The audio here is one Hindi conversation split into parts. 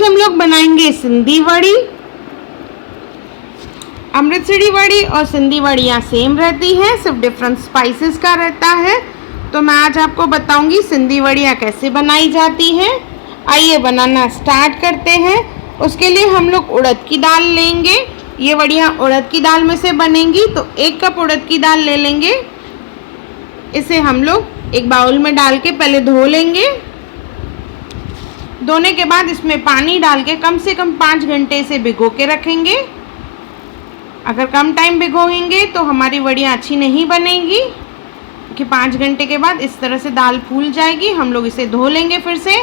आज हम लोग बनाएंगे सिंधी वड़ी। अमृतसरी वड़ी और सिंधी वड़ियाँ सेम रहती हैं, सिर्फ डिफरेंट स्पाइसेस का रहता है। तो मैं आज आपको बताऊंगी सिंधी वड़ियाँ कैसे बनाई जाती हैं। आइए बनाना स्टार्ट करते हैं। उसके लिए हम लोग उड़द की दाल लेंगे। ये वड़ियाँ उड़द की दाल में से बनेंगी, तो 1 कप उड़द की दाल ले लेंगे। इसे हम लोग एक बाउल में डाल के पहले धो लेंगे। धोने के बाद इसमें पानी डाल के कम से कम 5 घंटे इसे भिगो के रखेंगे। अगर कम टाइम भिगोएंगे तो हमारी वड़ियाँ अच्छी नहीं बनेगी, क्योंकि 5 घंटे के बाद इस तरह से दाल फूल जाएगी। हम लोग इसे धो लेंगे। फिर से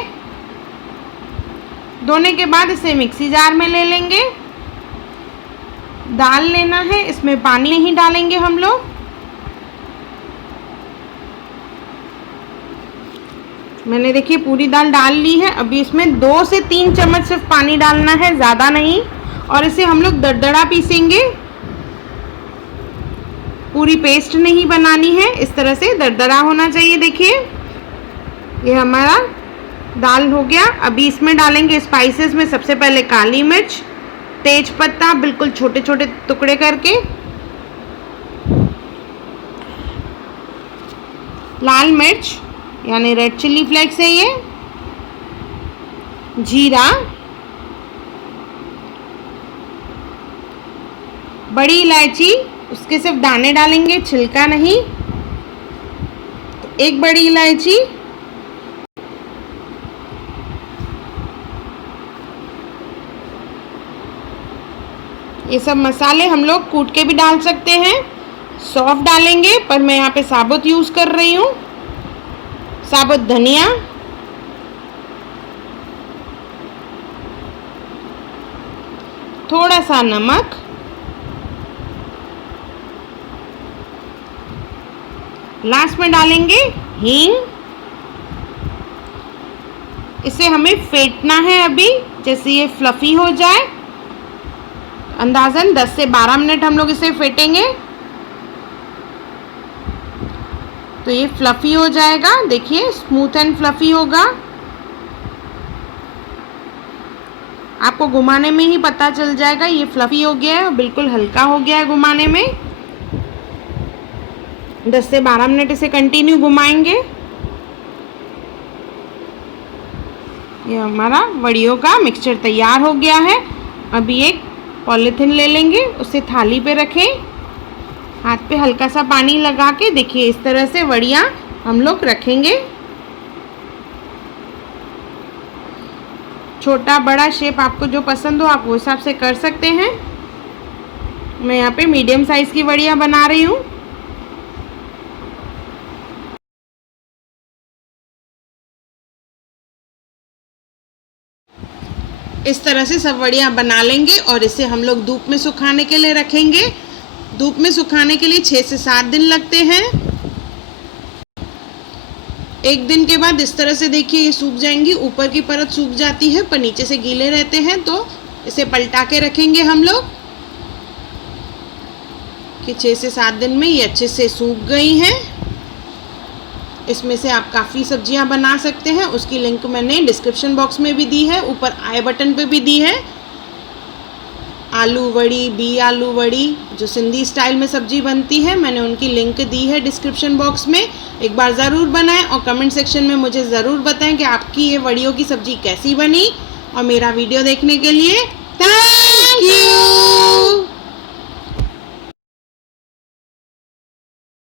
धोने के बाद इसे मिक्सी जार में ले लेंगे। दाल लेना है, इसमें पानी नहीं डालेंगे हम लोग। मैंने देखिए पूरी दाल डाल ली है। अभी इसमें 2 से 3 चम्मच सिर्फ पानी डालना है, ज़्यादा नहीं। और इसे हम लोग दरदरा पीसेंगे, पूरी पेस्ट नहीं बनानी है, इस तरह से दरदरा होना चाहिए। देखिए ये हमारा दाल हो गया। अभी इसमें डालेंगे स्पाइसेस में सबसे पहले काली मिर्च, तेज पत्ता बिल्कुल छोटे छोटे टुकड़े करके, लाल मिर्च यानी रेड चिली फ्लेक्स है ये, जीरा, बड़ी इलायची, उसके सिर्फ दाने डालेंगे, छिलका नहीं। तो 1 बड़ी इलायची, ये सब मसाले हम लोग कूट के भी डाल सकते हैं। सौंफ डालेंगे, पर मैं यहाँ पे साबुत यूज़ कर रही हूँ। साबुत धनिया, थोड़ा सा नमक, लास्ट में डालेंगे हींग। इसे हमें फेंटना है अभी, जैसे ये फ्लफी हो जाए। अंदाज़न 10 से 12 मिनट हम लोग इसे फेंटेंगे, तो ये फ्लफी हो जाएगा। देखिए स्मूथ एंड फ्लफी होगा। आपको घुमाने में ही पता चल जाएगा ये फ्लफी हो गया है, बिल्कुल हल्का हो गया है घुमाने में। 10 से 12 मिनट इसे कंटिन्यू घुमाएंगे। ये हमारा वड़ियों का मिक्सचर तैयार हो गया है। अभी एक पॉलीथिन ले लेंगे, उसे थाली पे रखें, हाथ पे हल्का सा पानी लगा के। देखिए इस तरह से वड़ियाँ हम लोग रखेंगे। छोटा बड़ा शेप आपको जो पसंद हो आप वो हिसाब से कर सकते हैं। मैं यहाँ पे मीडियम साइज़ की वड़ियाँ बना रही हूँ। इस तरह से सब वड़ियाँ बना लेंगे और इसे हम लोग धूप में सुखाने के लिए रखेंगे। धूप में सुखाने के लिए 6 से 7 दिन लगते हैं। 1 दिन के बाद इस तरह से देखिए ये सूख जाएंगी, ऊपर की परत सूख जाती है पर नीचे से गीले रहते हैं। तो इसे पलटा के रखेंगे हम लोग कि 6 से 7 दिन में ये अच्छे से सूख गई हैं। इसमें से आप काफ़ी सब्जियां बना सकते हैं, उसकी लिंक मैंने डिस्क्रिप्शन बॉक्स में भी दी है, ऊपर आई बटन पे भी दी है। आलू वड़ी, बी आलू वड़ी जो सिंधी स्टाइल में सब्जी बनती है, मैंने उनकी लिंक दी है डिस्क्रिप्शन बॉक्स में। एक बार ज़रूर बनाएं और कमेंट सेक्शन में मुझे ज़रूर बताएं कि आपकी ये वड़ियों की सब्ज़ी कैसी बनी। और मेरा वीडियो देखने के लिए थैंक यू।